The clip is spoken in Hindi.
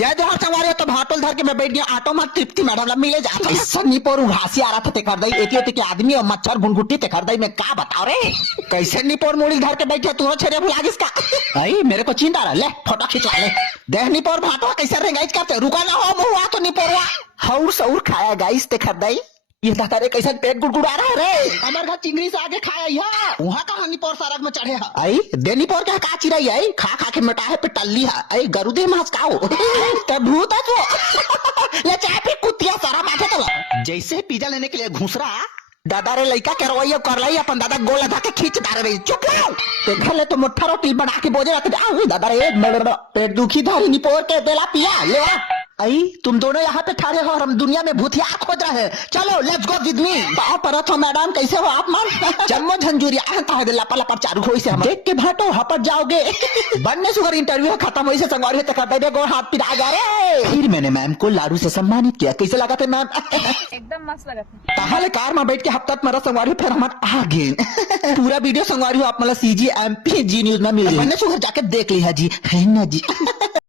जय जहाँ संवारे तो भाटोल धर के मैं बैठ गया ऑटो में तृप्ति मैडम मिले जाता सन्नी पर घासी आ रहा था ते कर दई एती के आदमी और मच्छर घुनघुटी ते कर दई मैं का बताओ रे कैसे निपोर मुड़ी धर के बैठे तू छेरे भुलागिस का आई मेरे को चिंता रहा ले फोटो खिंचवा ले देख निपोर भाटो कैसे रेंगाइज करते रुका ना हो मुआ तो निपोरवा हौर सौर खाया गाइस ते कर दई ये दादा रे कैसे पेट गुड़गुड़ा रहा है रे हमारे घर चिंगड़ी से आगे खाया या वहाँ का निपोर सारक में चढ़े है आई देनीपोर के का चिराई आई खा खा के मिटा है पे टल्ली है आई गरुदे मांस खाओ तब भूत है तो ले चाय पे कुतिया सारा माथे तो जैसे पिज्जा लेने के लिए घुसरा दादा रे लइका के रवैया कर लाई अपन दादा गोला धाके खींच डारे रे चुप रहो ते घले तो मुट्ठा रोटी बना के बोझे रख दे दादा रे पेट दुखी धारी निपोर के बेला पिया ले आई तुम दोनों यहाँ पे खड़े हो और हम दुनिया में भूतिया खोज रहे हैं चलो लेट्स गो विद मी परत हो मैडम कैसे हो आप मान जम्मो झंझुरिया आता है लपा लपा चारू खोई से हम देख के भाटो हपट जाओगे बनने सुगर इंटरव्यू खत्म हुई से संगवारी तक कर दे गो हाथ पिरा जा रे फिर मैंने मैम को लारू से सम्मानित किया कैसे लगा थे मैम एकदम मस्त लगा था ताहले कार में बैठ के हफ्ता मेरा संगवारी फिर हमार आ गए पूरा वीडियो संगवारी आप मतलब CGMP जी न्यूज में मिल गई मैंने सुगर जाके देख लिया जी है ना जी